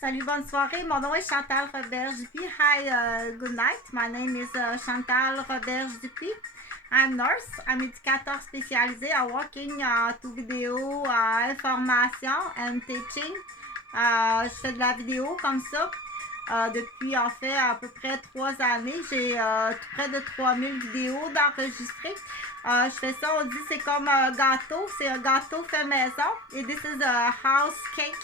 Salut, bonne soirée. Mon nom est Chantal Robert-Dupuis. Hi, good night. My name is Chantal Robert-Dupuis. I'm nurse. I'm éducateur spécialisé. I working to vidéo, information and teaching. Je fais de la vidéo comme ça depuis en fait à peu près 3 années. J'ai tout près de 3000 vidéos d'enregistrées. Je fais ça, on dit c'est comme un gâteau. C'est un gâteau fait maison. Et this is a house cake.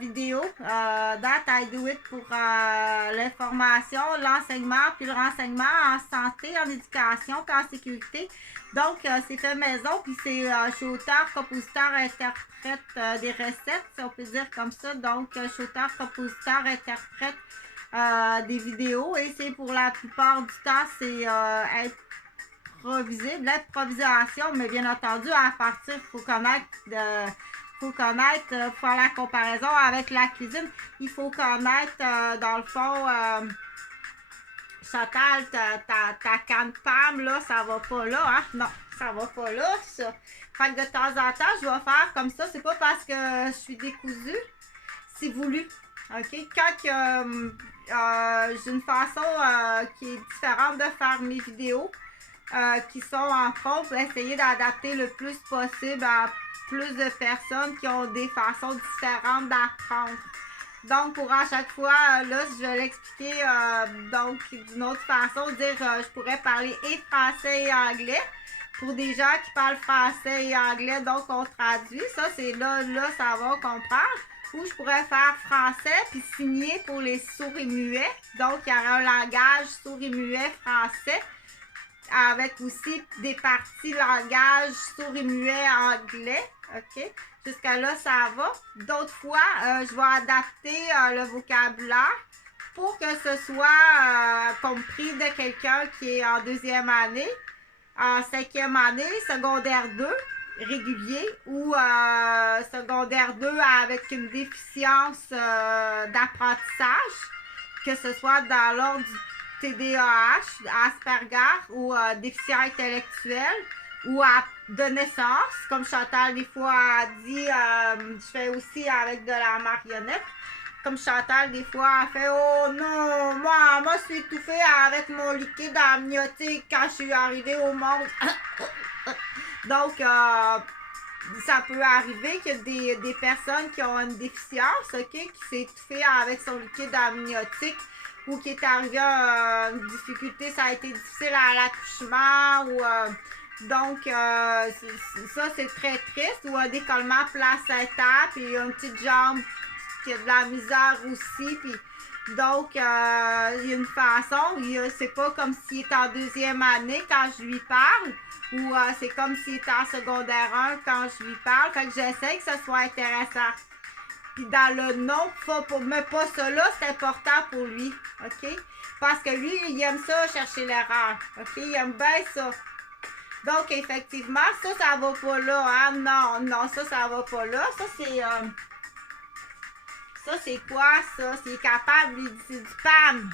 Vidéo that I do it pour l'information, l'enseignement, puis le renseignement en santé, en éducation, puis en sécurité. Donc, c'est fait maison, puis je suis auteur, compositeur, interprète des recettes, si on peut dire comme ça. Donc, je suis auteur, compositeur, interprète des vidéos, et c'est pour la plupart du temps, c'est improvisé, de l'improvisation, mais bien entendu, à partir, il faut connaître pour faire la comparaison avec la cuisine, il faut connaître, dans le fond, Chantal, ta canne Pam, là, ça va pas là, hein? Non, ça va pas là, ça. Fait que de temps en temps, je vais faire comme ça. C'est pas parce que je suis décousue, c'est voulu. OK? Quand j'ai une façon qui est différente de faire mes vidéos, qui sont entre autres essayer d'adapter le plus possible à plus de personnes qui ont des façons différentes d'apprendre. Donc, pour à chaque fois, là, je vais l'expliquer donc d'une autre façon, dire je pourrais parler et français et anglais. Pour des gens qui parlent français et anglais, donc on traduit. Ça, c'est là, ça va comprendre. Ou je pourrais faire français puis signer pour les sourds et muets. Donc, il y aura un langage sourd et muet français avec aussi des parties langage sourd et muet anglais. OK? Jusqu'à là, ça va. D'autres fois, je vais adapter le vocabulaire pour que ce soit compris de quelqu'un qui est en 2e année, en 5e année, secondaire 2, régulier, ou secondaire 2 avec une déficience d'apprentissage, que ce soit dans l'ordre du TDAH, Asperger ou déficient intellectuel ou de naissance, comme Chantal des fois a dit, je fais aussi avec de la marionnette. Comme Chantal des fois a fait oh non, moi je suis étouffée avec mon liquide amniotique quand je suis arrivée au monde. Donc ça peut arriver qu'il y a des personnes qui ont une déficience, OK, qui s'est étouffée avec son liquide amniotique, ou qui est arrivé à une difficulté, ça a été difficile à l'accouchement, ou donc ça c'est très triste, ou un décollement placentaire, puis une petite jambe qui a de la misère aussi, puis donc il y a une façon, c'est pas comme s'il est en 2e année quand je lui parle, ou c'est comme s'il est en secondaire 1 quand je lui parle, fait que j'essaie que ce soit intéressant. Puis dans le nom, mais pas ça là, c'est important pour lui, OK? Parce que lui, il aime ça, chercher l'erreur, OK? Il aime bien ça. Donc, effectivement, ça va pas là, hein? Non, ça va pas là. Ça, c'est quoi, ça? C'est capable, c'est du PAM.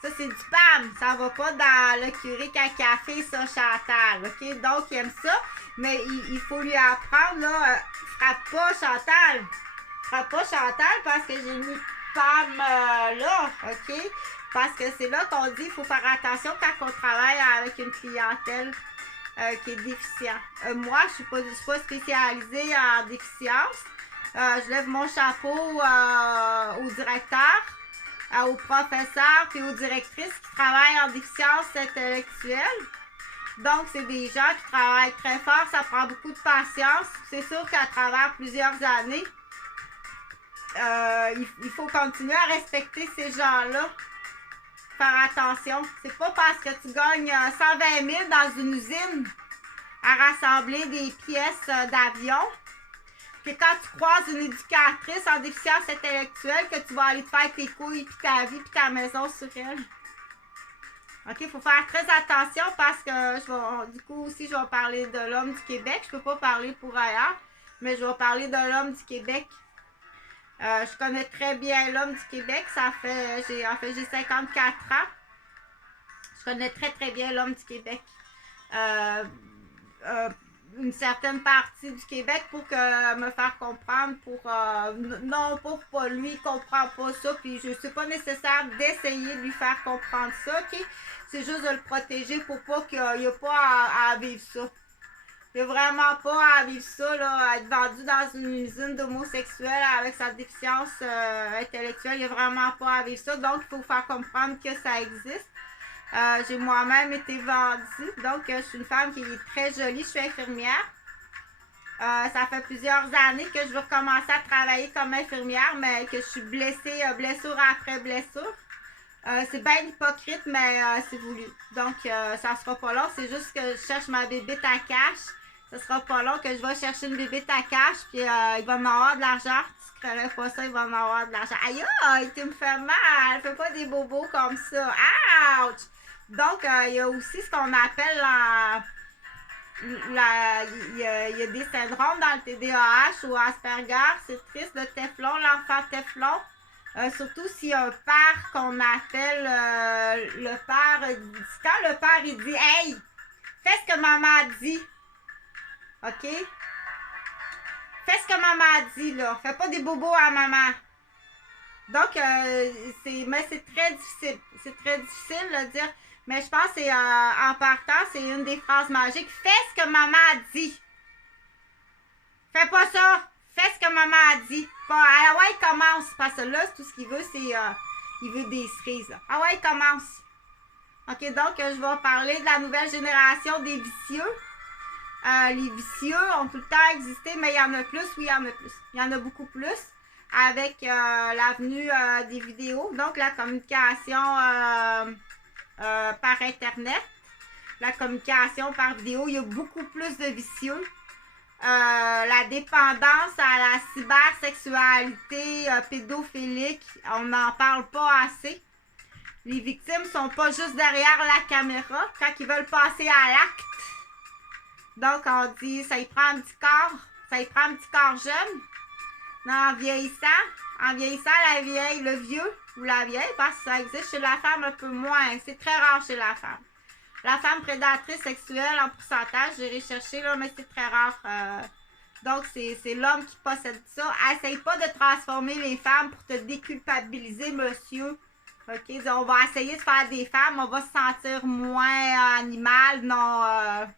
Ça, c'est du PAM. Ça va pas dans le curé à café, ça, Chantal, OK? Donc, il aime ça, mais il faut lui apprendre, là, frappe pas, Chantal. Frappe pas, Chantal, parce que j'ai mis PAM là, OK? Parce que c'est là qu'on dit qu'il faut faire attention quand on travaille avec une clientèle qui est déficiente. Moi, je suis pas spécialisée en déficience. Je lève mon chapeau au directeur, aux professeurs et aux directrices qui travaillent en déficience intellectuelle. Donc, c'est des gens qui travaillent très fort. Ça prend beaucoup de patience. C'est sûr qu'à travers plusieurs années, il faut continuer à respecter ces gens-là. Faire attention. C'est pas parce que tu gagnes 120 000 dans une usine à rassembler des pièces d'avion que quand tu croises une éducatrice en déficience intellectuelle que tu vas aller te faire tes couilles, puis ta vie, puis ta maison sur elle. OK, il faut faire très attention parce que du coup aussi, je vais parler de l'homme du Québec. Je peux pas parler pour ailleurs, mais je vais parler de l'homme du Québec. Je connais très bien l'homme du Québec. J'ai 54 ans. Je connais très très bien l'homme du Québec. une certaine partie du Québec pour me faire comprendre, non, pour lui, il comprend pas ça, puis je sais pas nécessaire d'essayer de lui faire comprendre ça, ok? C'est juste de le protéger pour pas qu'il n'y ait pas à vivre ça. Il n'y a vraiment pas à vivre ça, là, à être vendu dans une usine d'homosexuels avec sa déficience intellectuelle. Il n'y a vraiment pas à vivre ça. Donc, il faut faire comprendre que ça existe. J'ai moi-même été vendue. Donc, je suis une femme qui est très jolie. Je suis infirmière. Ça fait plusieurs années que je veux recommencer à travailler comme infirmière, mais que je suis blessée, blessure après blessure. C'est bien hypocrite, mais c'est voulu. Donc, ça sera pas long. C'est juste que je cherche ma bébite à cash. Ça sera pas long que je vais chercher une bébite à cash, puis il va m'en avoir de l'argent. Tu ne pas ça, il va m'en avoir de l'argent. Aïe, tu me fais mal. Fais pas des bobos comme ça. Ouch! Donc, il y a aussi ce qu'on appelle il y a des syndromes dans le TDAH ou Asperger. C'est triste, le téflon, l'enfant téflon. Surtout s'il y a un père qu'on appelle le père. Quand le père il dit hey, fais ce que maman dit. OK? Fais ce que maman dit, là. Fais pas des bobos à maman. Donc, mais c'est très difficile. C'est très difficile de dire. Mais je pense que c'est en partant, c'est une des phrases magiques. Fais ce que maman dit. Fais pas ça. Fais ce que maman a dit. Pas, ah ouais, commence. Parce que là, tout ce qu'il veut, c'est. Il veut des cerises. Là. Ah ouais, commence. OK, donc, je vais parler de la nouvelle génération des vicieux. Les vicieux ont tout le temps existé, mais il y en a plus. Oui, il y en a plus. Il y en a beaucoup plus. Avec l'avenue des vidéos. Donc, la communication par Internet. La communication par vidéo. Il y a beaucoup plus de vicieux. La dépendance à la cybersexualité pédophilique, on n'en parle pas assez. Les victimes sont pas juste derrière la caméra quand ils veulent passer à l'acte. Donc, on dit, ça y prend un petit corps, jeune. Non, en vieillissant, la vieille, le vieux ou la vieille, parce que ça existe chez la femme un peu moins. C'est très rare chez la femme. La femme prédatrice sexuelle, en pourcentage, j'ai recherché, là, mais c'est très rare. Donc, c'est l'homme qui possède ça. Essaye pas de transformer les femmes pour te déculpabiliser, monsieur. OK? On va essayer de faire des femmes, on va se sentir moins animal. Non,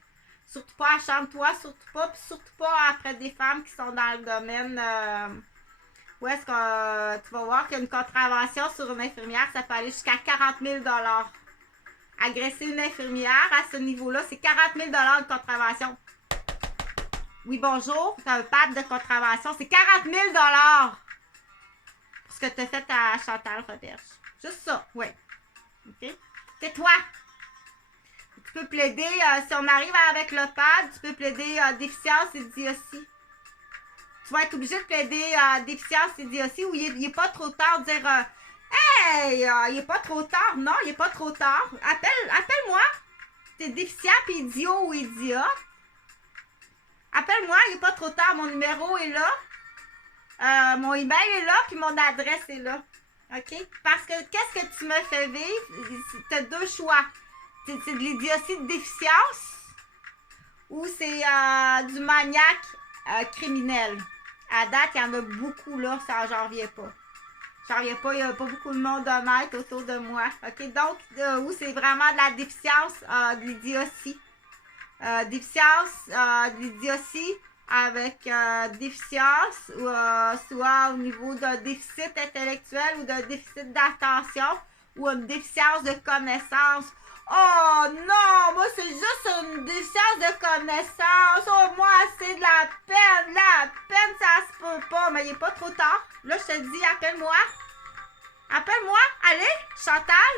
surtout pas, achante-toi, surtout pas. Puis surtout pas après des femmes qui sont dans le domaine... où est-ce que tu vas voir qu'il y a une contravention sur une infirmière, ça peut aller jusqu'à 40 000 $. Agresser une infirmière à ce niveau-là, c'est 40 000 $ de contravention. Oui, bonjour, tu as un pad de contravention, c'est 40 000 $ pour ce que tu as fait à Chantal Roberge. Juste ça, oui. OK? Tais-toi. Tu peux plaider, si on arrive avec le pad, tu peux plaider déficience et idiotie. Tu vas être obligé de plaider déficience et idiotie où il n'est pas trop tard de dire hey, il n'est pas trop tard. Non, il n'est pas trop tard. Appelle-moi. T'es déficient puis idiot ou idiote. Appelle-moi, il n'est pas trop tard. Mon numéro est là. Mon email est là, puis mon adresse est là. OK? Parce que qu'est-ce que tu me fais vivre? Tu as deux choix. C'est de l'idiotie de déficience ou c'est du maniaque criminel. À date, il y en a beaucoup là, ça j'en reviens pas. J'en reviens pas, il n'y a pas beaucoup de monde honnête autour de moi. OK? Donc, où c'est vraiment de la déficience, de l'idiotie. Déficience, de l'idiotie avec déficience, soit au niveau d'un déficit intellectuel ou d'un déficit d'attention ou une déficience de connaissance. Oh non, moi c'est juste une déficience de connaissance. Oh moi c'est de la peine, ça se peut pas, mais il n'est pas trop tard. Là je te dis, appelle-moi, allez, Chantal,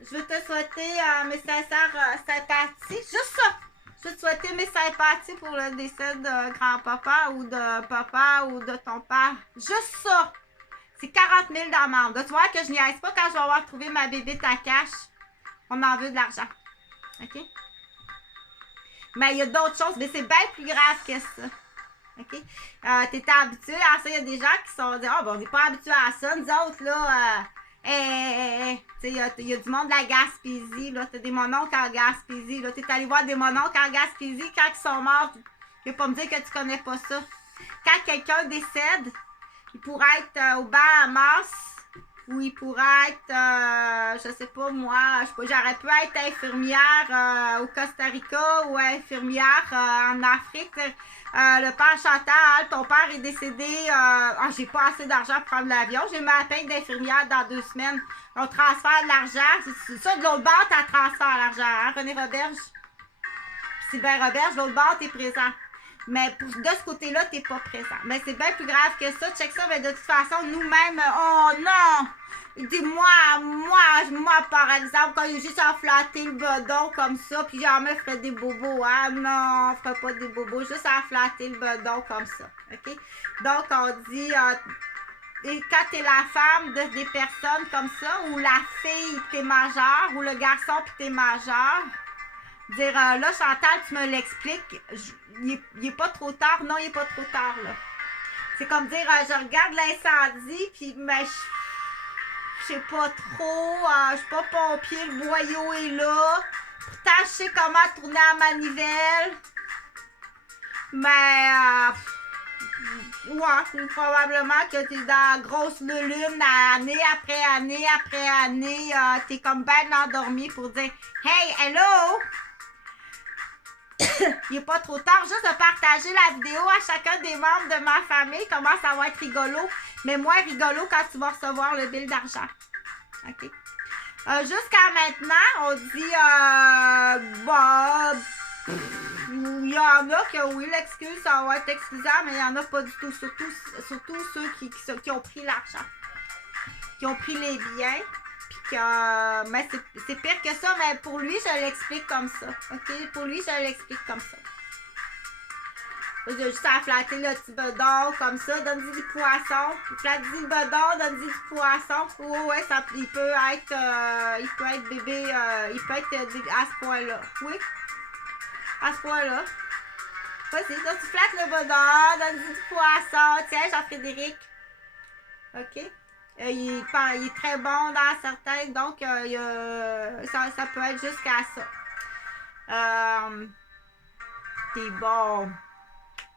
je veux te souhaiter mes sincères sympathies, juste ça. Je veux te souhaiter mes sympathies pour le décès de grand-papa ou de papa ou de ton père, juste ça. C'est 40 000 d'amende. Tu vois que je niaise pas quand je vais avoir trouvé ma bébite à cash. On en veut de l'argent. OK? Mais il y a d'autres choses, mais c'est bien plus grave que ça. OK? T'étais habitué à ça. Il y a des gens qui sont dit, oh, ben, on n'est pas habitué à ça. Nous autres, là, Tu sais, il y a du monde de la Gaspésie, là. T'as des mononcles en Gaspésie, là. T'es allé voir des mononcles en Gaspésie quand ils sont morts. Tu peux pas me dire que tu connais pas ça. Quand quelqu'un décède, il pourrait être au Bahamas ou il pourrait être, je sais pas moi, je sais pas, j'aurais pu être infirmière au Costa Rica ou infirmière en Afrique. Le père Chantal, ton père est décédé, j'ai pas assez d'argent pour prendre l'avion, j'ai ma paye d'infirmière dans 2 semaines. On transfère de l'argent, c'est ça, de l'autre bord, t'as transfert l'argent, hein, René Roberge? Sylvain Roberge, de l'autre bord, t'es présent. Mais de ce côté-là, t'es pas présent. Mais c'est bien plus grave que ça. Check ça, mais de toute façon, nous-mêmes, oh non! Dis-moi, par exemple, quand j'ai juste à flatter le bedon comme ça, puis jamais ferais des bobos, hein? Non, on ferait pas des bobos, juste à flatter le bedon comme ça, ok? Donc, on dit, et quand t'es la femme de des personnes comme ça, ou la fille, t'es majeure, ou le garçon, puis t'es majeur, dire, là, Chantal, tu me l'expliques, il est pas trop tard. Non, il est pas trop tard, là. C'est comme dire, je regarde l'incendie, puis mais je sais pas trop, je suis pas pompier, le boyau est là. Pourtant, je sais comment tourner à manivelle. Mais, ouais, probablement que t'es dans la grosse lune, année après année après année, t'es comme ben endormi pour dire, hey, hello! Il est pas trop tard, juste de partager la vidéo à chacun des membres de ma famille, comment ça va être rigolo, mais moins rigolo quand tu vas recevoir le bill d'argent. OK? Jusqu'à maintenant, on dit, il y en a que oui, l'excuse, ça va être excusable, mais il y en a pas du tout, surtout ceux qui ont pris l'argent, qui ont pris les biens. Mais c'est pire que ça, mais pour lui, je l'explique comme ça. OK? Pour lui, je l'explique comme ça. J'ai juste à flatter le petit bedon comme ça, donne-lui du poisson. Flatte-lui le bedon, donne-lui du poisson. Oh, ouais, ça, il peut être bébé, il peut être à ce point-là. Oui? À ce point-là. Vas-y, donc tu flattes le bedon, donne-lui du poisson. Tiens, Jean-Frédéric. OK? Il est très bon dans certains, donc ça peut être jusqu'à ça. C'est bon.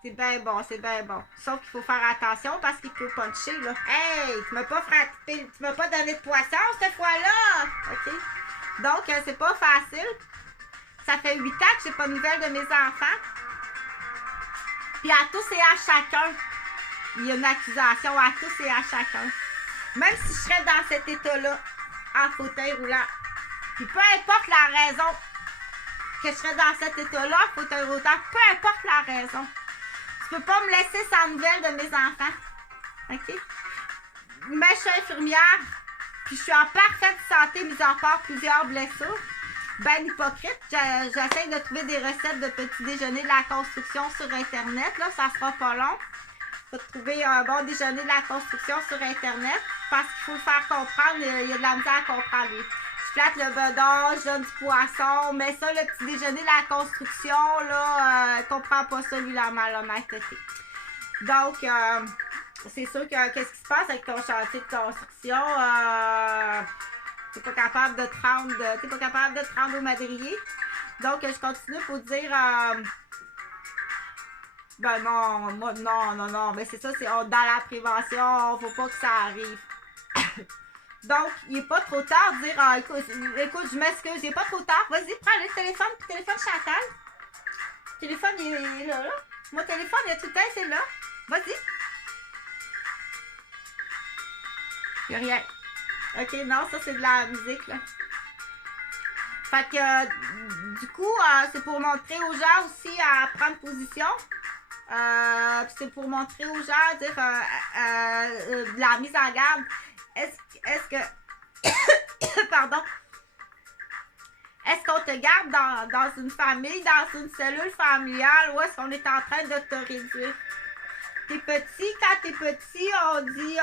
C'est bien bon, c'est bien bon. Sauf qu'il faut faire attention parce qu'il peut puncher, là. Hey, tu m'as pas frappé, tu m'as pas donné de poisson cette fois-là. OK? Donc, c'est pas facile. Ça fait 8 ans que j'ai pas de nouvelles de mes enfants. Puis à tous et à chacun, il y a une accusation à tous et à chacun. Même si je serais dans cet état-là, en fauteuil roulant, puis peu importe la raison que je serais dans cet état-là, en fauteuil roulant, peu importe la raison, tu peux pas me laisser sans nouvelles de mes enfants. OK? Mais je suis infirmière, puis je suis en parfaite santé, mis à part plusieurs blessures. Ben hypocrite, j'essaie de trouver des recettes de petit déjeuner de la construction sur Internet, là, ça sera pas long. Il faut trouver un bon déjeuner de la construction sur Internet parce qu'il faut le faire comprendre. Il y a de la misère à comprendre, lui. Je flatte le bedon, je donne du poisson, mais ça, le petit déjeuner de la construction, là, comprend pas ça, lui, la malhonnêteté. Donc, c'est sûr que qu'est-ce qui se passe avec ton chantier de construction? T'es pas capable de te rendre au madrier. Donc, je continue pour dire... ben non, moi, non, mais c'est ça, c'est dans la prévention, faut pas que ça arrive. Donc, il est pas trop tard de dire, écoute, je m'excuse, il est pas trop tard, vas-y, prends le téléphone, puis téléphone Chantal. Le téléphone, il est là. Mon téléphone, il est tout le temps, c'est là. Vas-y. Il y a rien. OK, non, ça, c'est de la musique, là. Fait que, du coup, c'est pour montrer aux gens aussi à prendre position. C'est pour montrer aux gens, dire de la mise en garde. Est-ce que pardon, est-ce qu'on te garde dans une famille, dans une cellule familiale, ou est-ce qu'on est en train de te réduire? T'es petit, quand t'es petit, on dit,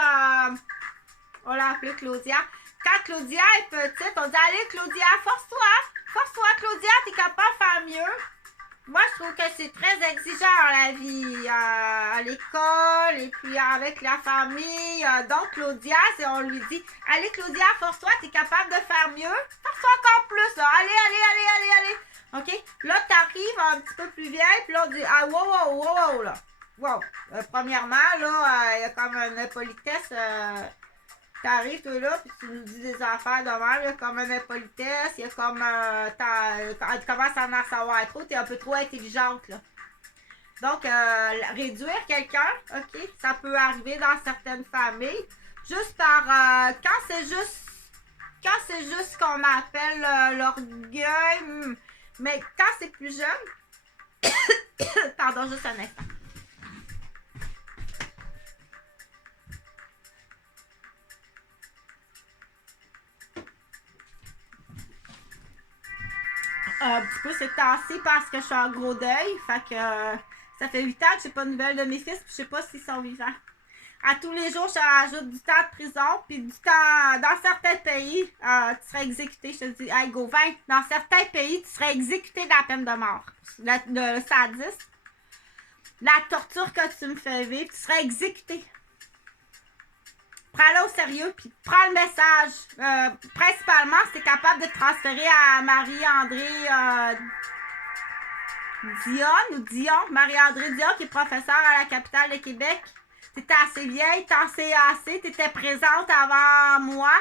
on l'a appelé Claudia. Quand Claudia est petite, on dit, allez Claudia, force-toi, Claudia, t'es capable de faire mieux. Moi, je trouve que c'est très exigeant la vie à l'école et puis avec la famille. Donc, Claudia, on lui dit, allez Claudia, force-toi, t'es capable de faire mieux. Force-toi encore plus, là. Allez, allez, allez, allez, allez. OK? Là, t'arrives un petit peu plus vieille, puis là, on dit, ah, wow, wow, wow, wow, là. Wow. Premièrement, là, il y a comme une impolitesse. T'arrives, toi, là, puis tu nous dis des affaires de même, il y a comme une impolitesse, il y a comme. Quand tu commences à en savoir trop, t'es un peu trop intelligente, là. Donc, réduire quelqu'un, OK, ça peut arriver dans certaines familles, juste par. Quand c'est juste. Quand c'est juste ce qu'on appelle l'orgueil, mais quand c'est plus jeune. Pardon, juste un instant. Un petit peu c'est tassé parce que je suis en gros deuil. Fait que ça fait 8 ans que j'ai pas de nouvelles de mes fils, puis je sais pas s'ils sont vivants. À tous les jours, je rajoute du temps de prison, puis du temps. Dans certains pays, tu serais exécuté. Je te dis, hey, Gauvin, dans certains pays, tu serais exécuté de la peine de mort. Le sadisme, la torture que tu me fais vivre, tu serais exécuté. Prends-le au sérieux, puis prends le message. Principalement, si tu es capable de transférer à Marie-André Dion, Marie-André Dion, qui est professeure à la capitale de Québec. Tu étais assez vieille, t'en sais assez, tu étais présente avant moi.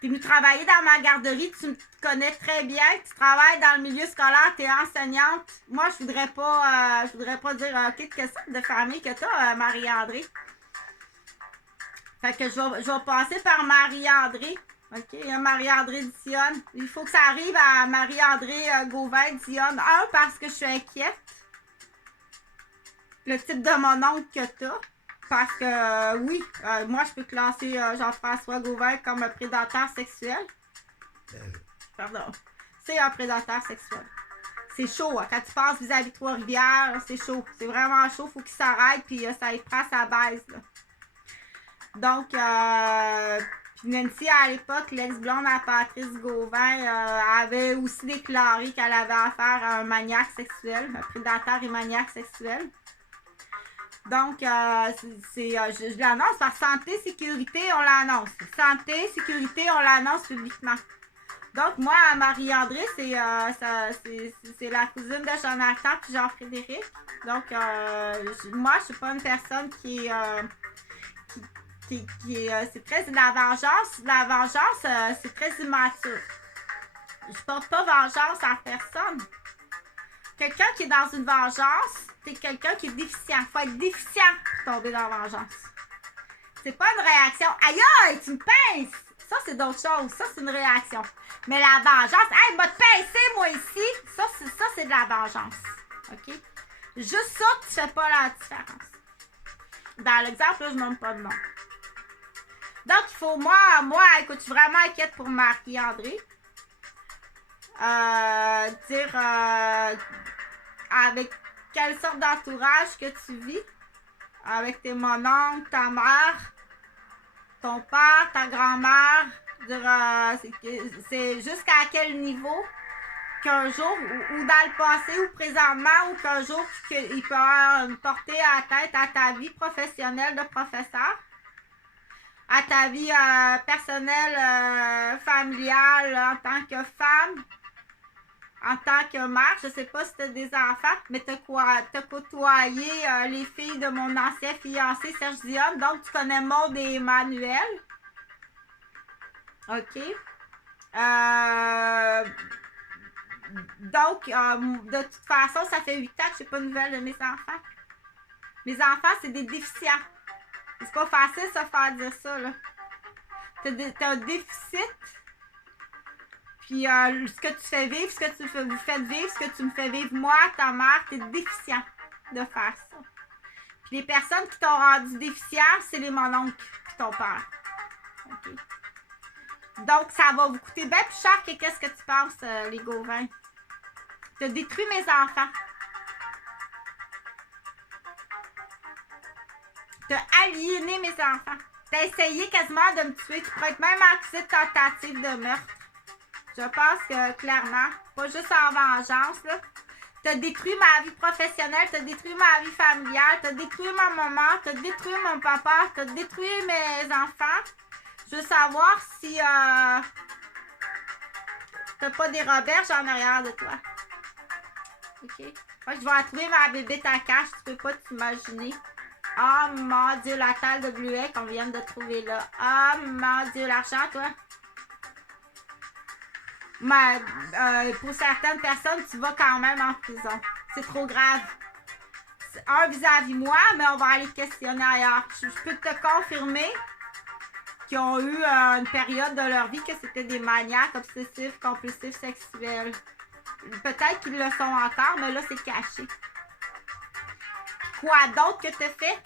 Tu es venue travailler dans ma garderie, tu me connais très bien, tu travailles dans le milieu scolaire, tu es enseignante. Moi, je voudrais pas dire quelle sorte de famille que tu as, Marie-André. Fait que je vais passer par Marie-André. OK? Il y a Marie-André Dionne. Il faut que ça arrive à Marie-André Gauvin Dionne. Parce que je suis inquiète. Le type de mon oncle que t'as. Parce que, oui, moi, je peux classer Jean-François Gauvin comme un prédateur sexuel. Pardon. C'est un prédateur sexuel. C'est chaud. Hein? Quand tu passes vis-à-vis de Trois-Rivières, c'est chaud. C'est vraiment chaud. Faut qu'il s'arrête, puis ça y prend sa baisse, là. Donc, puis Nancy, à l'époque, l'ex-blonde à Patrice Gauvin, avait aussi déclaré qu'elle avait affaire à un maniaque sexuel, un prédateur et maniaque sexuel. Donc, je l'annonce par santé, sécurité, on l'annonce. Santé, sécurité, on l'annonce publiquement. Donc, moi, Marie-André, c'est la cousine de Jonathan et Jean-Frédéric. Donc, moi, je suis pas une personne qui est... c'est très de la vengeance. La vengeance, c'est très immature. Je porte pas vengeance à personne. Quelqu'un qui est dans une vengeance, c'est quelqu'un qui est déficient. Il faut être déficient pour tomber dans la vengeance. C'est pas une réaction. Aïe aïe, tu me pinces! Ça, c'est d'autres choses. Ça, c'est une réaction. Mais la vengeance, hey, m'a te pincé, moi, ici. Ça, c'est de la vengeance. OK? Juste ça, tu fais pas la différence. Dans l'exemple, là, je ne nomme pas de nom. Donc, il faut, moi, écoute, je suis vraiment inquiète pour Marie-André. Dire avec quelle sorte d'entourage que tu vis. Avec tes mon-oncle, ta mère, ton père, ta grand-mère. C'est jusqu'à quel niveau qu'un jour, ou dans le passé, ou présentement, ou qu'un jour, il peut avoir porté atteinte à ta vie professionnelle de professeur. À ta vie personnelle, familiale, en tant que femme, en tant que mère. Je sais pas si tu as des enfants, mais tu as côtoyé les filles de mon ancien fiancé Serge Dionne, donc tu connais Maud et Emmanuel. OK. Donc, de toute façon, ça fait 8 ans que je n'ai pas de nouvelles de mes enfants. Mes enfants, c'est des déficients. C'est pas facile de se faire dire ça, là. T'as un déficit. Puis ce que tu fais vivre, ce que vous faites vivre, ce que tu me fais vivre, moi, ta mère, t'es déficient de faire ça. Puis les personnes qui t'ont rendu déficient, c'est les mononcles et ton père. OK? Donc, ça va vous coûter bien plus cher que qu'est-ce que tu penses, les Gauvin. T'as détruit mes enfants. T'as aliéné mes enfants. T'as essayé quasiment de me tuer. Tu pourrais être même accusé de tentative de meurtre. Je pense que, clairement, pas juste en vengeance, là. T'as détruit ma vie professionnelle, t'as détruit ma vie familiale, t'as détruit ma maman, t'as détruit mon papa, t'as détruit mes enfants. Je veux savoir si t'as pas des roberges en arrière de toi. OK? Moi, je vais trouver ma bébé ta cache, tu peux pas t'imaginer. Oh mon Dieu, la talle de bleuet qu'on vient de trouver là. Oh mon Dieu, l'argent, toi. Mais pour certaines personnes, tu vas quand même en prison. C'est trop grave. Un vis-à-vis moi, mais on va aller questionner ailleurs. Je peux te confirmer qu'ils ont eu une période de leur vie que c'était des maniaques obsessifs, compulsifs, sexuels. Peut-être qu'ils le sont encore, mais là, c'est caché. Quoi d'autre que tu fait?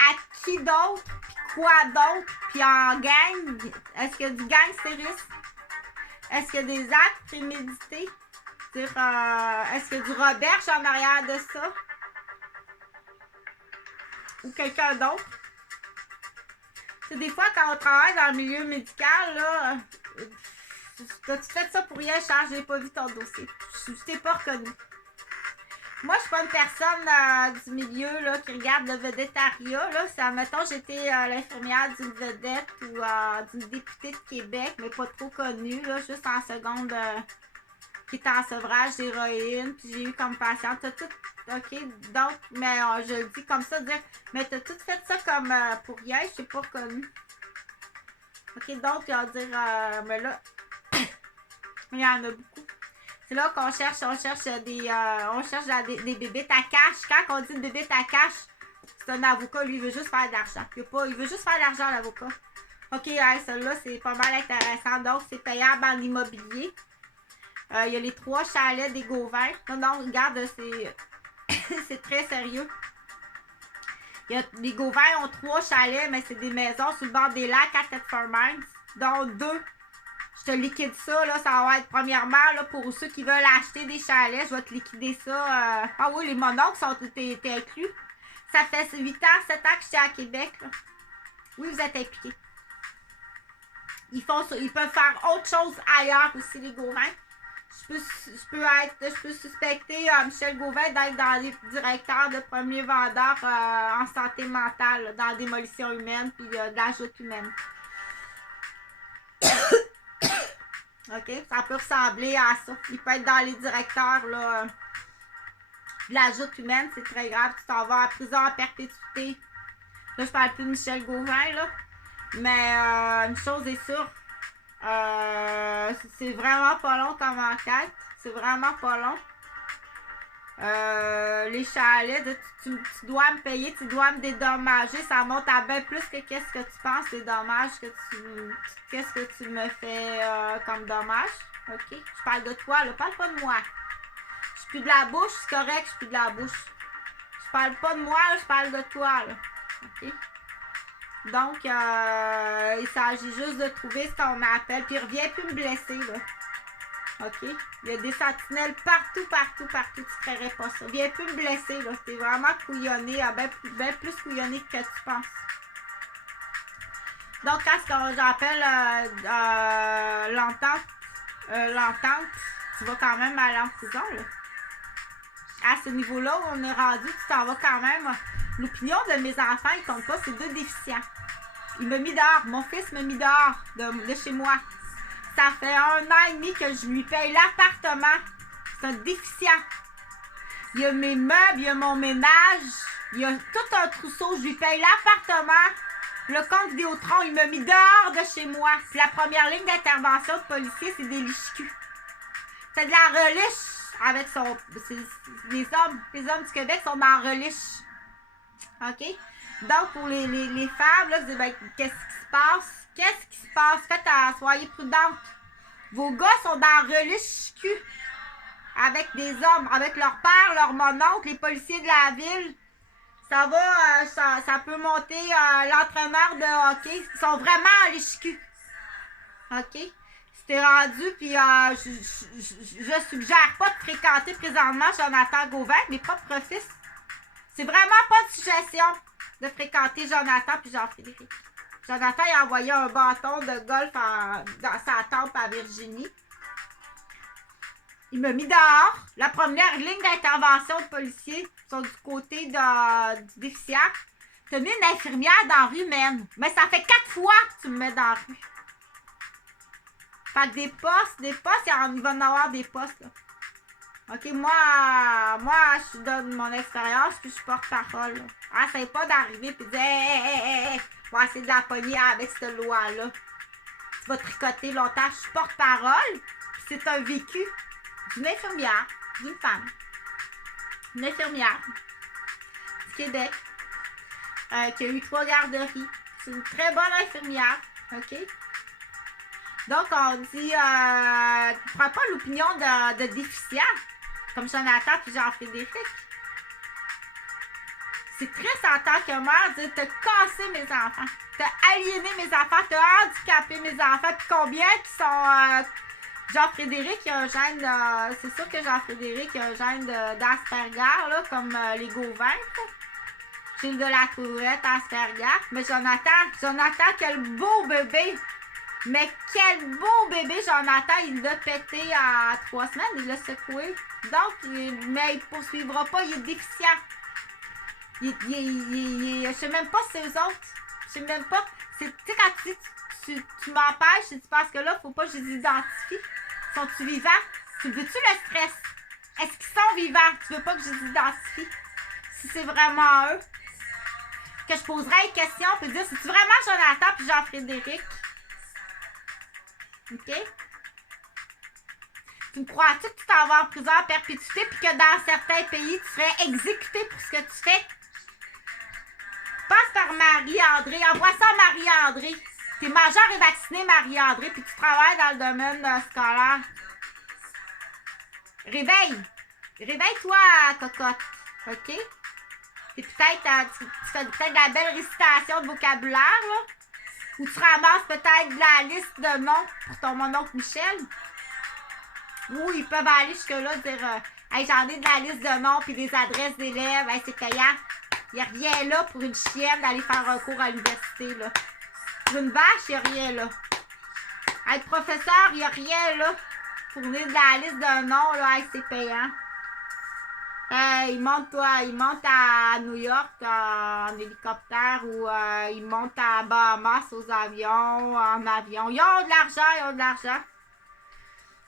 À qui d'autre? Puis quoi d'autre? Puis en gang? Est-ce qu'il y a du gangstérisme? Est-ce qu'il y a des actes prémédités? Est-ce qu'il y a du roberge en arrière de ça? Ou quelqu'un d'autre? C'est des fois, quand on travaille dans le milieu médical, là, t'as-tu fait ça pour rien, Charles? J'ai pas vu ton dossier. Je t'ai pas reconnu. Moi, je suis pas une personne du milieu là, qui regarde le vedettariat. Là. Si, admettons, j'étais l'infirmière d'une vedette ou d'une députée de Québec, mais pas trop connue, là, juste en seconde, qui était en sevrage d'héroïne, puis j'ai eu comme patiente. T'as tout, OK, donc, mais je le dis comme ça, dire, mais t'as tout fait ça comme pour rien, je t'ai pas reconnue. OK, donc, on va dire, mais là, il y en a beaucoup. C'est là qu'on cherche, des bébés à cash. Quand on dit bébé à cash, c'est un avocat, lui, il veut juste faire de l'argent. Il veut juste faire de l'argent, l'avocat. OK, celle-là, c'est pas mal intéressant. Donc, c'est payable en immobilier. Il y a les 3 chalets des Gauvin. Non, regarde, c'est très sérieux. Les Gauvin ont 3 chalets, mais c'est des maisons sur le bord des lacs à Thetford Mines, dont 2. Je te liquide ça, là, ça va être premièrement, là, pour ceux qui veulent acheter des chalets, je vais te liquider ça. Ah oui, les mononcles sont inclus. Ça fait 8 ans, 7 ans que je suis à Québec, là. Oui, vous êtes impliqués. Ils peuvent faire autre chose ailleurs aussi, les Gauvin. Je peux suspecter Michel Gauvin d'être dans les directeurs de premiers vendeurs en santé mentale, là, dans la démolition humaine puis de l'ajout humaine. OK? Ça peut ressembler à ça. Il peut être dans les directeurs là, de l'ajout humaine, c'est très grave. Tu t'en vas en prison à perpétuité. Là, je parle plus de Michel Gauvin, là. Mais une chose est sûre, c'est vraiment pas long comme enquête. C'est vraiment pas long. Les chalets, tu dois me payer, tu dois me dédommager. Ça monte à bien plus que qu'est-ce que tu penses, les dommages qu'est-ce que tu me fais comme dommage. OK? Je parle de toi, là. Parle pas de moi. Je suis plus de la bouche, c'est correct, je suis plus de la bouche. Je parle pas de moi, là, je parle de toi, là. OK? Donc, il s'agit juste de trouver ce qu'on appelle. Puis, reviens plus me blesser, là. OK? Il y a des sentinelles partout, tu ne ferais pas ça. Viens plus me blesser, là. C'était vraiment couillonné, bien plus couillonné que tu penses. Donc, quand ce que j'appelle l'entente, tu vas quand même aller en prison, là. À ce niveau-là où on est rendu, tu t'en vas quand même. L'opinion de mes enfants, ils comptent pas, c'est 2 déficients. Il m'a mis dehors. Mon fils m'a mis dehors de chez moi. Ça fait 1 an et demi que je lui paye l'appartement. C'est un déficient. Il y a mes meubles, il y a mon ménage, il y a tout un trousseau. Je lui paye l'appartement. Le compte Vidéotron, il m'a mis dehors de chez moi. Puis la première ligne d'intervention de policier, c'est des liches-culs. C'est de la reliche avec son... Les hommes du Québec sont dans la reliche. OK? Donc, pour les femmes, là, vous dites, ben, qu'est-ce qui se passe? Qu'est-ce qui se passe? Soyez prudentes. Vos gars sont dans reliche cul avec des hommes, avec leur père, leur mononcle, les policiers de la ville. Ça va, ça peut monter l'entraîneur de hockey. Ils sont vraiment en liche-cul. OK? C'était rendu, puis je suggère pas de fréquenter présentement Jonathan Gauvin, mes propres fils. C'est vraiment pas de suggestion de fréquenter Jonathan puis Jean-Frédéric. Jonathan, il a envoyé un bâton de golf dans sa tempe à Virginie. Il m'a mis dehors. La première ligne d'intervention de policiers sont du côté du déficient. Tu as mis une infirmière dans la rue, man. Mais ça fait 4 fois que tu me mets dans la rue. Fait que des postes, il va en avoir des postes, là. OK, moi, je donne mon expérience, puis je porte-parole, là. Ah, c'est pas d'arriver puis de dire, hey, on va essayer de la pogner avec cette loi-là. Tu vas tricoter longtemps. Je suis porte-parole, puis c'est un vécu d'une infirmière, d'une femme. Une infirmière du Québec, qui a eu 3 garderies. C'est une très bonne infirmière, OK? Donc, on dit, tu prends pas l'opinion de déficients, comme Jonathan et Jean-Frédéric. C'est triste en tant que mère de dire, t'as cassé mes enfants, t'as aliéné mes enfants, t'as handicapé mes enfants, puis combien qui sont... Jean-Frédéric, il a un gène c'est sûr que Jean-Frédéric a un gène d'Asperger, là, comme les Gauvin. Gilles de la Tourette, Asperger. Mais Jonathan, quel beau bébé! Mais quel beau bébé, Jonathan, il l'a pété à 3 semaines, il l'a secoué. Donc, mais il ne poursuivra pas, il est déficient. Je sais même pas si c'est eux autres. Je sais même pas. Tu sais, quand tu m'empêches, c'est parce que là, faut pas que je les identifie. Sont-ils vivants? Tu veux-tu le stress? Est-ce qu'ils sont vivants? Tu veux pas que je les identifie? Si c'est vraiment eux, que je poserais une question puis dire, c'est-tu vraiment Jonathan puis Jean-Frédéric? OK? Tu me crois-tu que tu t'en vas en prison à perpétuité puis que dans certains pays, tu serais exécuté pour ce que tu fais? Passe par Marie-André. Envoie ça à Marie-André. T'es majeur et vacciné, Marie-André, puis tu travailles dans le domaine scolaire. Réveille-toi, cocotte. OK? Et peut-être, tu fais peut-être de la belle récitation de vocabulaire, là. Ou tu ramasses peut-être de la liste de noms pour ton mononcle Michel. Ou ils peuvent aller jusque-là dire hey, j'en ai de la liste de noms puis des adresses d'élèves. Hey, c'est payant. Il n'y a rien là pour une chienne d'aller faire un cours à l'université, là. Pour une vache, il n'y a rien là. Être professeur, il n'y a rien là. Fournir de la liste de noms, là, hey, c'est payant. Il monte à New York en hélicoptère ou il monte à Bahamas aux avions, en avion. Ils ont de l'argent.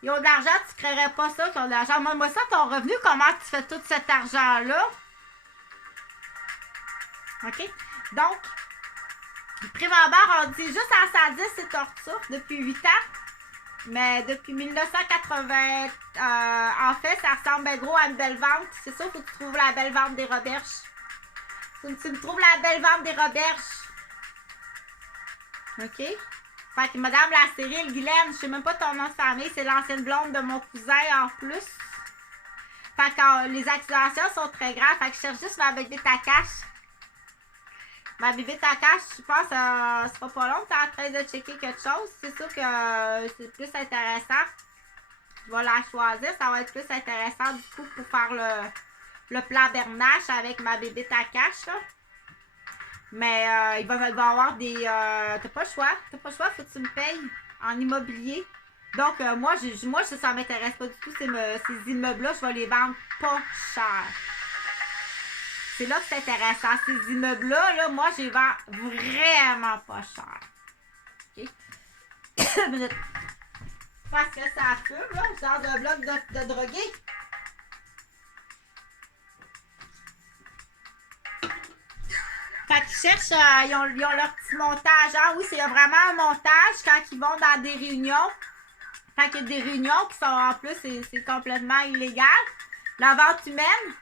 Ils ont de l'argent, tu ne créerais pas ça qu'ils ont de l'argent. Moi, ça, ton revenu, comment tu fais tout cet argent-là? OK? Donc, Prévambert, on dit juste en 110, c'est torture depuis 8 ans. Mais depuis 1980, en fait, ça ressemble bien gros à une belle vente. C'est sûr, il faut que tu trouves la belle vente des Roberges. Faut que tu me trouves la belle vente des Roberges. OK? Fait que Madame la stérile, Guylaine, je sais même pas ton nom de famille, c'est l'ancienne blonde de mon cousin en plus. Fait que les accusations sont très graves. Fait que je cherche juste ma bébé Takash. Ma bébé Takash, je pense, ça sera pas long, t'es en train de checker quelque chose. C'est sûr que c'est plus intéressant. Je vais la choisir, ça va être plus intéressant du coup pour faire le plan Bernache avec ma bébé Takash, là. Mais il va avoir des... t'as pas le choix, faut que tu me payes en immobilier. Donc, moi, ça m'intéresse pas du tout, ces immeubles-là, je vais les vendre pas cher. C'est là que c'est intéressant. Ces immeubles-là, là, moi, je les vends vraiment pas cher. OK? Parce que ça fume, là, genre de bloc de drogués. Fait qu'ils cherchent, ils ont leur petit montage. Ah oui, c'est vraiment un montage quand ils vont dans des réunions. Fait qu'il y a des réunions qui sont en plus, c'est complètement illégal. La vente humaine.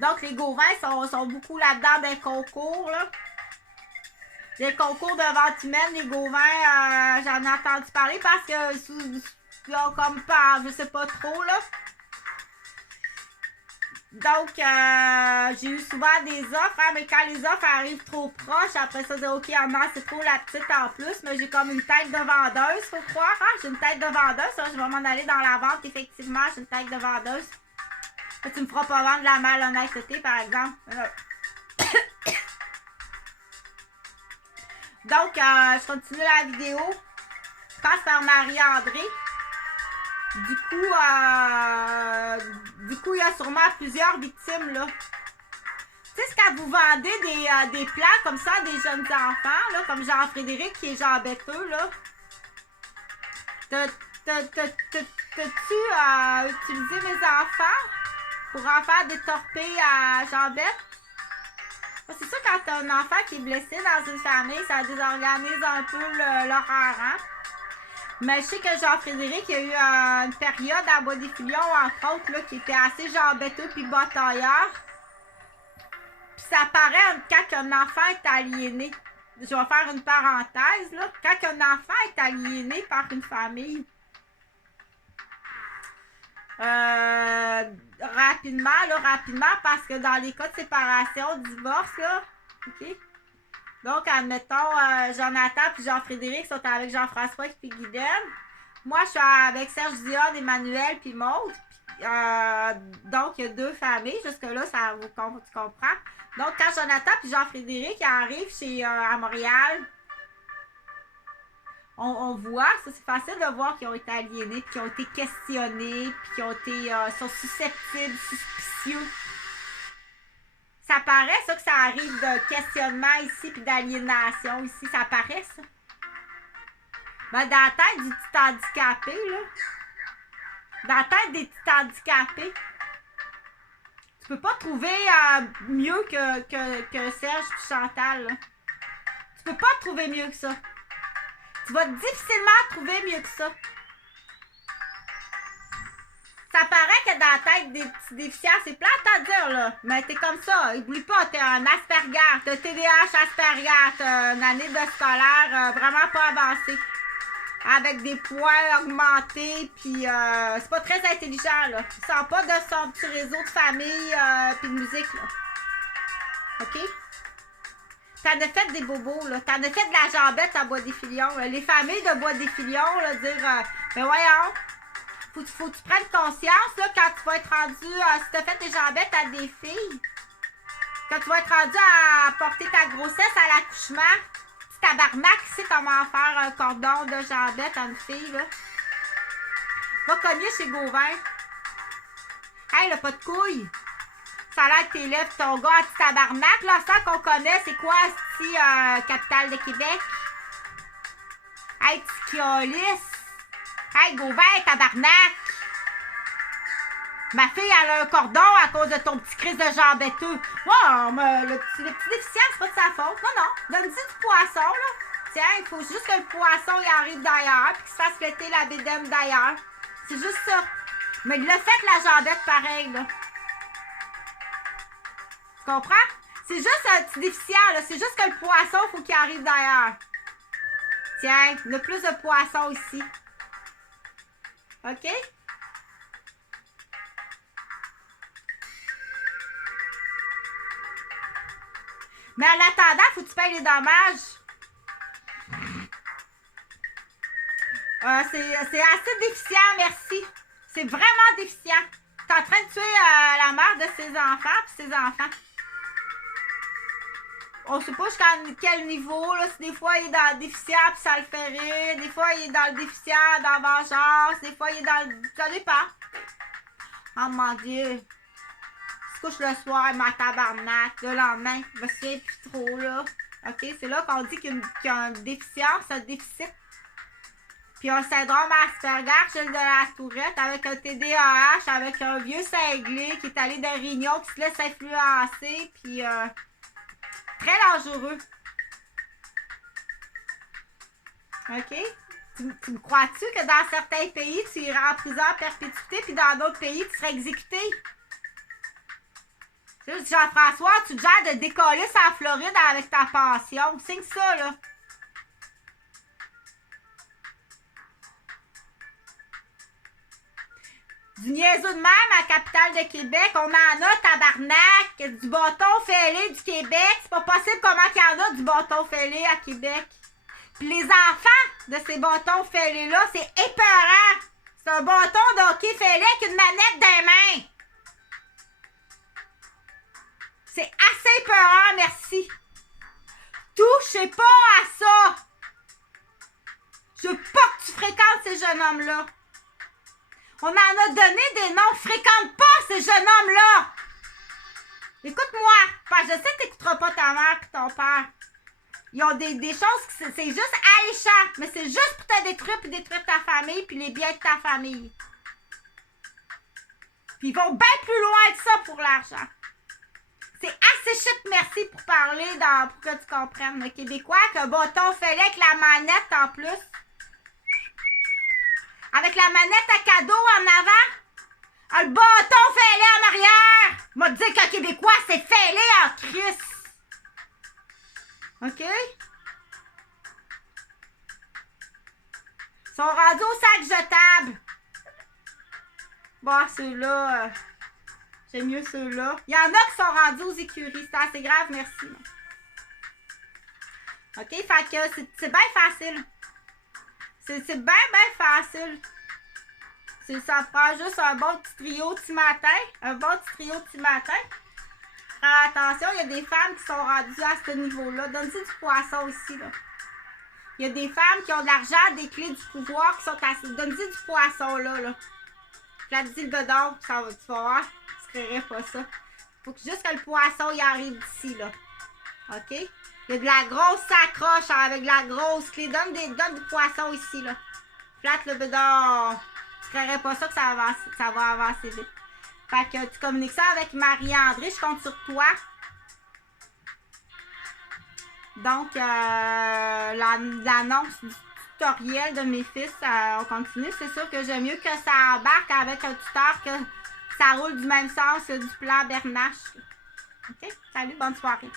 Donc, les Gauvins sont beaucoup là-dedans des concours, là. Des concours de vente humaine, les Gauvins, j'en ai entendu parler parce que, là, comme pas, je sais pas trop, là. Donc, j'ai eu souvent des offres, hein, mais quand les offres arrivent trop proches, après ça, OK, c'est trop la petite en plus, mais j'ai comme une tête de vendeuse, faut croire, hein, j'ai une tête de vendeuse, ça, je vais m'en aller dans la vente, effectivement, j'ai une tête de vendeuse. Tu me feras pas vendre de la malhonnêteté, par exemple. Donc, je continue la vidéo. Je passe par Marie-André. Du coup, il y a sûrement plusieurs victimes, là. Tu sais, quand vous vendez des plans comme ça à des jeunes enfants, là, comme Jean-Frédéric qui est Jean Betteux, là, t'as-tu utilisé mes enfants pour en faire des torpilles à Jean Bett? C'est sûr, quand t'as un enfant qui est blessé dans une famille, ça désorganise un peu l'horaire, hein? Mais je sais que Jean-Frédéric, il y a eu une période à Bois-des-Filions, entre autres, là, qui était assez Jean Betteux puis batailleur. Puis ça paraît quand un enfant est aliéné. Je vais faire une parenthèse, là. Quand un enfant est aliéné par une famille, rapidement, parce que dans les cas de séparation, divorce, là, OK? Donc, admettons, Jonathan puis Jean-Frédéric sont avec Jean-François puis Guylaine. Moi, je suis avec Serge Dion, Emmanuel puis Maude. Donc, il y a 2 familles. Jusque-là, tu comprends. Donc, quand Jonathan puis Jean-Frédéric arrivent à Montréal, on voit, ça c'est facile de voir qu'ils ont été aliénés, puis qu'ils ont été questionnés, puis qu'ils ont été sont susceptibles, suspicieux. Ça paraît, ça, que ça arrive de questionnement ici, puis d'aliénation ici. Ça paraît, ça. Ben, dans la tête du petit handicapé, là. Dans la tête des petits handicapés, tu peux pas trouver mieux que Serge et Chantal, là. Tu peux pas trouver mieux que ça. Tu vas difficilement trouver mieux que ça. Ça paraît que dans la tête des petits déficients, c'est plate à dire, là. Mais t'es comme ça. Oublie pas, t'es un Asperger, t'as TDAH Asperger, t'as une année de scolaire vraiment pas avancée. Avec des poids augmentés, puis c'est pas très intelligent, là. Il sort pas de son petit réseau de famille puis de musique, là. OK? T'en as fait des bobos, là. T'en as fait de la jambette à Bois-des-Filions. Les familles de Bois-des-Filions, là, dire ben voyons, faut que tu prennes conscience, là, quand tu vas être rendu, si t'as fait des jambettes à des filles, quand tu vas être rendu à porter ta grossesse à l'accouchement, petit tabarnak, tu sais comment faire un cordon de jambette à une fille, là. Va cogner chez Gauvin. Hey, là, pas de couilles. Ça a l'air que t'élèves ton gars à petit tabarnak, là, ça qu'on connaît, c'est quoi, si capitale de Québec? Hey, petit Kiolis. Hey, Gauvin, tabarnak! Ma fille, elle a un cordon à cause de ton petit crise de jambeteux. Ouais, mais le petit déficient, c'est pas de sa faute. Non, donne-y du poisson, là. Tiens, il faut juste que le poisson, il arrive d'ailleurs, puis qu'il se fasse fêter la bédaine d'ailleurs. C'est juste ça. Mais il a fait la jambette pareil, là. Tu comprends? C'est juste un petit déficient, là. C'est juste que le poisson, il faut qu'il arrive d'ailleurs. Tiens, il y a plus de poissons ici. OK? Mais en attendant, faut que tu payes les dommages. C'est assez déficient, merci. C'est vraiment déficient. T'es en train de tuer la mère de ses enfants et ses enfants. On sait pas jusqu'à quel niveau, là. Si des fois il est dans le déficient puis ça le fait rire. Des fois il est dans le déficient dans la vengeance. Des fois il est dans le... Ça dépend. Oh mon Dieu. Il se couche le soir, ma tabarnak. Le lendemain, je me souviens plus trop, là. OK? C'est là qu'on dit qu'il y a une déficience, un déficit. Puis un syndrome Asperger, Gilles de la Tourette, avec un TDAH, avec un vieux cinglé qui est allé de Réunion, qui se laisse influencer, puis très dangereux. OK? Tu me crois-tu que dans certains pays, tu iras en prison à perpétuité, puis dans d'autres pays, tu serais exécuté? Jean-François, tu te gères de décoller sur la Floride avec ta pension. Signe ça, là. Du niaiseux de même à la capitale de Québec, on en a, tabarnak, du bâton fêlé du Québec. C'est pas possible comment il y en a du bâton fêlé à Québec. Puis les enfants de ces bâtons fêlés-là, c'est épeurant. C'est un bâton de hockey fêlé avec une manette dans les mains. C'est assez épeurant, merci. Touchez pas à ça. Je veux pas que tu fréquentes ces jeunes hommes-là. On en a donné des noms. Fréquente pas ces jeunes hommes-là. Écoute-moi. Enfin, je sais que t'écouteras pas ta mère et ton père. Ils ont des choses qui c'est juste alléchant. Mais c'est juste pour te détruire puis détruire ta famille puis les biens de ta famille. Puis ils vont bien plus loin que ça pour l'argent. C'est assez shit, merci pour parler pour que tu comprennes. Le Québécois, que bâton fêlé avec la manette en plus. Avec la manette à cadeau en avant. Le bâton fêlé en arrière. M'a dit qu'un Québécois, c'est fêlé en crise. OK? Ils sont rendus au sac jetable. Bon, ceux-là, j'aime mieux ceux-là. Il y en a qui sont rendus aux écuries. C'est assez grave, merci. OK? Fait que c'est bien facile. C'est bien facile. Ça prend juste un bon petit trio petit matin. Un bon petit trio petit matin. Attention, il y a des femmes qui sont rendues à ce niveau-là. Donne-y du poisson ici, là. Il y a des femmes qui ont de l'argent, des clés du pouvoir qui sont assez. Donne-y du poisson, là. Flatte-y le dedans, tu vas voir. Tu ne créerais pas ça. Faut que juste que le poisson y arrive d'ici, là. OK? Il y a de la grosse sacoche avec de la grosse clé. Donne du poisson ici, là. Flatte le bedon. Tu créerais pas ça que ça va avancer vite. Fait que tu communiques ça avec Marie-André. Je compte sur toi. Donc, l'annonce du tutoriel de mes fils, on continue. C'est sûr que j'aime mieux que ça embarque avec un tuteur que ça roule du même sens que du plan Bernache. OK? Salut, bonne soirée.